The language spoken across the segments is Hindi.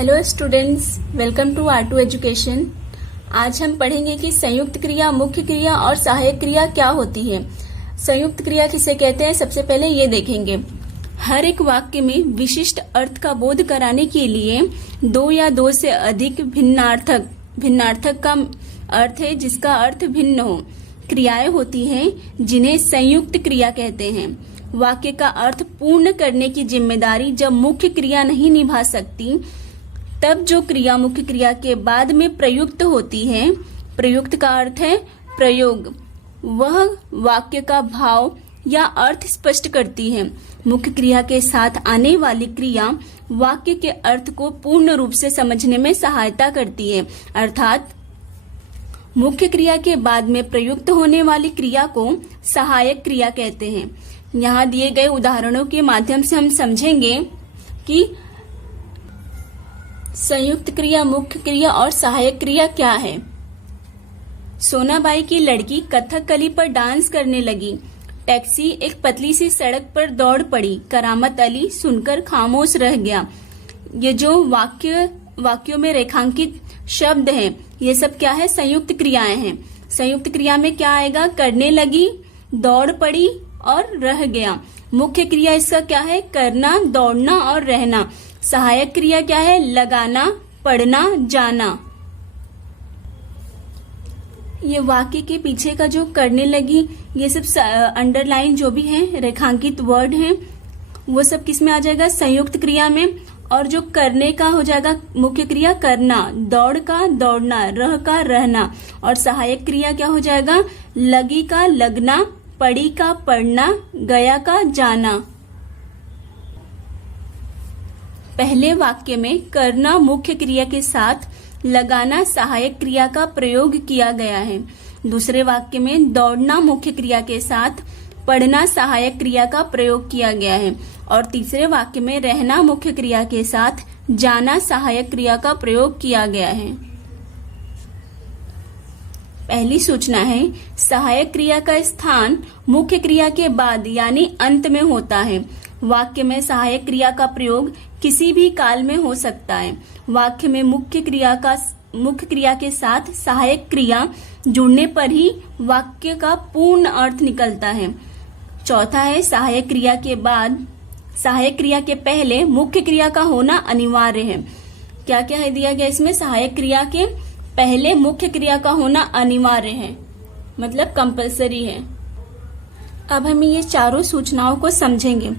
Hello students, welcome to R2 education. आज हम पढ़ेंगे कि संयुक्त क्रिया, मुख्य क्रिया और सहायक क्रिया क्या होती है। संयुक्त क्रिया किसे कहते हैं, सबसे पहले ये देखेंगे। हर एक वाक्य में विशिष्ट अर्थ का बोध कराने के लिए दो या दो से अधिक भिन्नार्थक का अर्थ है जिसका अर्थ भिन्न हो, क्रियाएं होती हैं जिन्हें संयुक्त क्रिया कहते हैं। वाक्य का अर्थ पूर्ण करने की जिम्मेदारी जब मुख्य क्रिया नहीं निभा सकती, तब जो क्रिया मुख्य क्रिया के बाद में प्रयुक्त होती है, प्रयुक्त का अर्थ है प्रयोग, वह वाक्य का भाव या अर्थ स्पष्ट करती है। मुख्य क्रिया के साथ आने वाली क्रिया वाक्य के अर्थ को पूर्ण रूप से समझने में सहायता करती है, अर्थात मुख्य क्रिया के बाद में प्रयुक्त होने वाली क्रिया को सहायक क्रिया कहते हैं। यहाँ दिए गए उदाहरणों के माध्यम से हम समझेंगे कि संयुक्त क्रिया, मुख्य क्रिया और सहायक क्रिया क्या है। सोनाबाई की लड़की कथकली पर डांस करने लगी। टैक्सी एक पतली सी सड़क पर दौड़ पड़ी। करामत अली सुनकर खामोश रह गया। ये जो वाक्यों में रेखांकित शब्द हैं, ये सब क्या है, संयुक्त क्रियाएं हैं। संयुक्त क्रिया में क्या आएगा, करने लगी, दौड़ पड़ी और रह गया। मुख्य क्रिया इसका क्या है, करना, दौड़ना और रहना। सहायक क्रिया क्या है, लगाना, पढ़ना, जाना। ये वाक्य के पीछे का जो करने लगी, ये सब अंडरलाइन जो भी है, रेखांकित वर्ड हैं, वो सब किस में आ जाएगा, संयुक्त क्रिया में। और जो करने का हो जाएगा मुख्य क्रिया, करना, दौड़ का दौड़ना, रह का रहना। और सहायक क्रिया क्या हो जाएगा, लगी का लगना, पढ़ी का पढ़ना, गया का जाना। पहले वाक्य में करना मुख्य क्रिया के साथ, लगाना सहायक क्रिया का प्रयोग किया गया है। दूसरे वाक्य में दौड़ना मुख्य क्रिया के साथ, पढ़ना सहायक क्रिया का प्रयोग किया गया है। और तीसरे वाक्य में रहना मुख्य क्रिया के साथ, जाना सहायक क्रिया का प्रयोग किया गया है। पहली सूचना है, सहायक क्रिया का स्थान मुख्य क्रिया के बाद यानी अंत में होता है। वाक्य में सहायक क्रिया का प्रयोग किसी भी काल में हो सकता है। वाक्य में मुख्य क्रिया के साथ सहायक क्रिया जुड़ने पर ही वाक्य का पूर्ण अर्थ निकलता है। चौथा है, सहायक क्रिया के पहले मुख्य क्रिया का होना अनिवार्य है। क्या क्या है दिया गया इसमें, सहायक क्रिया के पहले मुख्य क्रिया का होना अनिवार्य है, मतलब कंपलसरी है। अब हम ये चारों सूचनाओं को समझेंगे।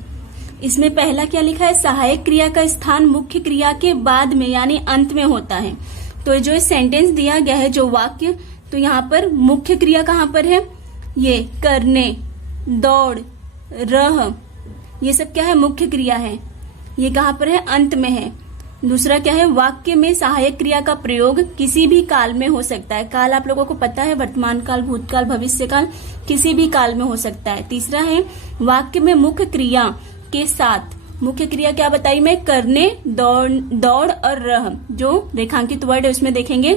इसमें पहला क्या लिखा है, सहायक क्रिया का स्थान मुख्य क्रिया के बाद में यानी अंत में होता है। तो जो सेंटेंस दिया गया है, जो वाक्य, तो यहाँ पर मुख्य क्रिया कहाँ पर है, ये करने, दौड़, रह, ये सब क्या है, मुख्य क्रिया है। ये कहाँ पर है, अंत में है। दूसरा क्या है, वाक्य में सहायक क्रिया का प्रयोग किसी भी काल में हो सकता है। काल आप लोगों को पता है, वर्तमान काल, भूतकाल, भविष्य काल, किसी भी काल में हो सकता है। तीसरा है, वाक्य में मुख्य क्रिया के साथ, मुख्य क्रिया क्या बताई मैं, करने, दौड़ और रह, जो रेखांकित वर्ड है उसमें देखेंगे।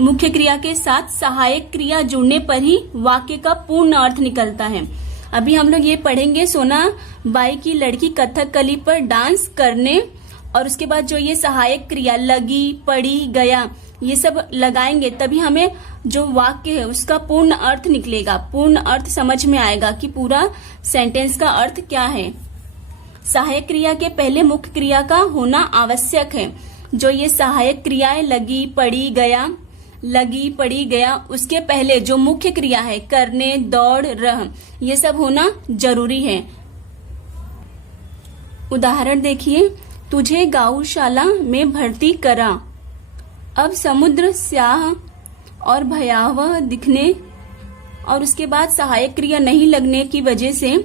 मुख्य क्रिया के साथ सहायक क्रिया जुड़ने पर ही वाक्य का पूर्ण अर्थ निकलता है। अभी हम लोग ये पढ़ेंगे, सोनाबाई की लड़की कथकली पर डांस करने, और उसके बाद जो ये सहायक क्रिया लगी, पड़ी, गया, ये सब लगाएंगे, तभी हमें जो वाक्य है उसका पूर्ण अर्थ निकलेगा, पूर्ण अर्थ समझ में आएगा कि पूरा सेंटेंस का अर्थ क्या है। सहायक क्रिया के पहले मुख्य क्रिया का होना आवश्यक है। जो ये सहायक क्रियाएं लगी, पड़ी, गया, उसके पहले जो मुख्य क्रिया है, करने, दौड़, रह, ये सब होना जरूरी है। उदाहरण देखिए, तुझे गौशाला में भर्ती करा। अब समुद्र स्याह और भयावह दिखने, और उसके बाद सहायक क्रिया नहीं लगने की वजह से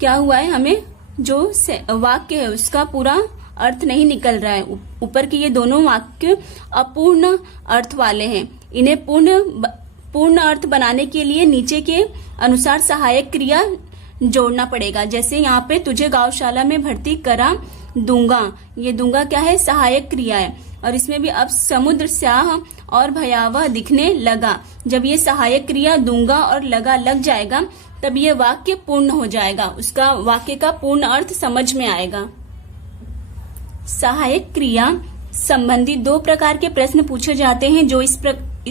क्या हुआ है, हमें जो वाक्य है उसका पूरा अर्थ नहीं निकल रहा है। ऊपर के ये दोनों वाक्य अपूर्ण अर्थ वाले हैं। इन्हें पूर्ण अर्थ बनाने के लिए नीचे के अनुसार सहायक क्रिया जोड़ना पड़ेगा। जैसे यहाँ पे तुझे गौशाला में भर्ती करा, दूंगा, ये दूंगा क्या है, सहायक क्रिया है। और इसमें भी अब समुद्र स्याह और भयावह दिखने लगा, जब ये सहायक क्रिया दूंगा और लगा लग जाएगा, तब ये वाक्य पूर्ण हो जाएगा, उसका वाक्य का पूर्ण अर्थ समझ में आएगा। सहायक क्रिया संबंधी दो प्रकार के प्रश्न पूछे जाते हैं जो इस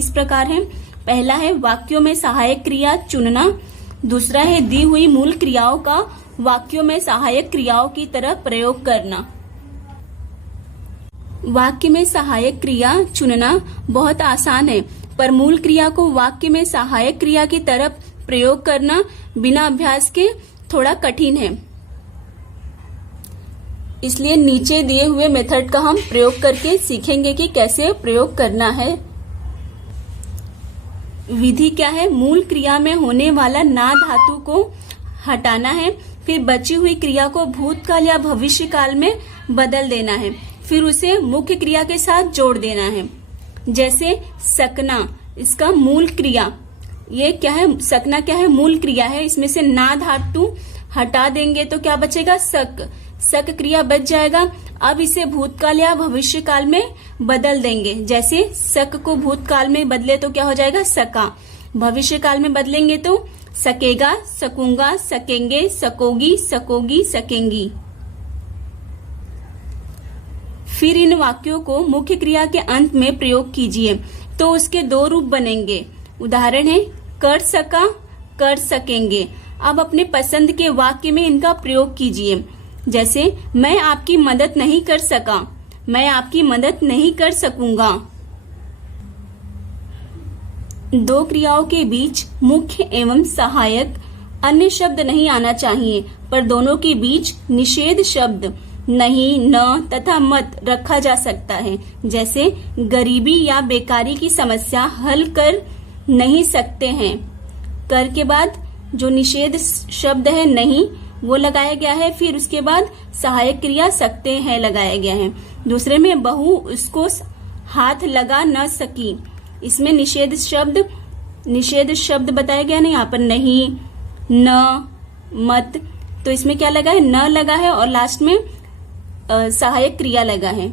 प्रकार हैं। पहला है वाक्यों में सहायक क्रिया चुनना। दूसरा है दी हुई मूल क्रियाओं का वाक्यों में सहायक क्रियाओं की तरह प्रयोग करना। वाक्य में सहायक क्रिया चुनना बहुत आसान है, पर मूल क्रिया को वाक्य में सहायक क्रिया की तरह प्रयोग करना बिना अभ्यास के थोड़ा कठिन है। इसलिए नीचे दिए हुए मेथड का हम प्रयोग करके सीखेंगे कि कैसे प्रयोग करना है। विधि क्या है? मूल क्रिया में होने वाला ना धातु को हटाना है, फिर बची हुई क्रिया को भूतकाल या भविष्य काल में बदल देना है, फिर उसे मुख्य क्रिया के साथ जोड़ देना है। जैसे सकना, इसका मूल क्रिया ये क्या है? सकना क्या है? मूल क्रिया है। इसमें से ना धातु हटा देंगे तो क्या बचेगा? सक। सक क्रिया बच जाएगा। अब इसे भूतकाल या भविष्य काल में बदल देंगे। जैसे सक को भूतकाल में बदले तो क्या हो जाएगा? सका। भविष्य काल में बदलेंगे तो सकेगा, सकूंगा, सकेंगे, सकोगी, सकोगी, सकेंगी। फिर इन वाक्यों को मुख्य क्रिया के अंत में प्रयोग कीजिए तो उसके दो रूप बनेंगे। उदाहरण है कर सका, कर सकेंगे। अब अपने पसंद के वाक्य में इनका प्रयोग कीजिए। जैसे मैं आपकी मदद नहीं कर सका, मैं आपकी मदद नहीं कर सकूंगा। दो क्रियाओं के बीच मुख्य एवं सहायक अन्य शब्द नहीं आना चाहिए, पर दोनों के बीच निषेध शब्द नहीं, न तथा मत रखा जा सकता है। जैसे गरीबी या बेकारी की समस्या हल कर नहीं सकते हैं। कर के बाद जो निषेध शब्द है नहीं वो लगाया गया है, फिर उसके बाद सहायक क्रिया सकते हैं लगाया गया है। दूसरे में बहू उसको हाथ लगा न सकी, इसमें निषेध शब्द बताया गया ना यहाँ पर नहीं, न, मत, तो इसमें क्या लगा है? न लगा है और लास्ट में सहायक क्रिया लगा है।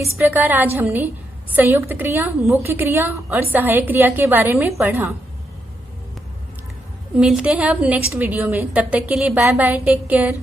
इस प्रकार आज हमने संयुक्त क्रिया, मुख्य क्रिया और सहायक क्रिया के बारे में पढ़ा। मिलते हैं अब नेक्स्ट वीडियो में। तब तक के लिए बाय बाय, टेक केयर।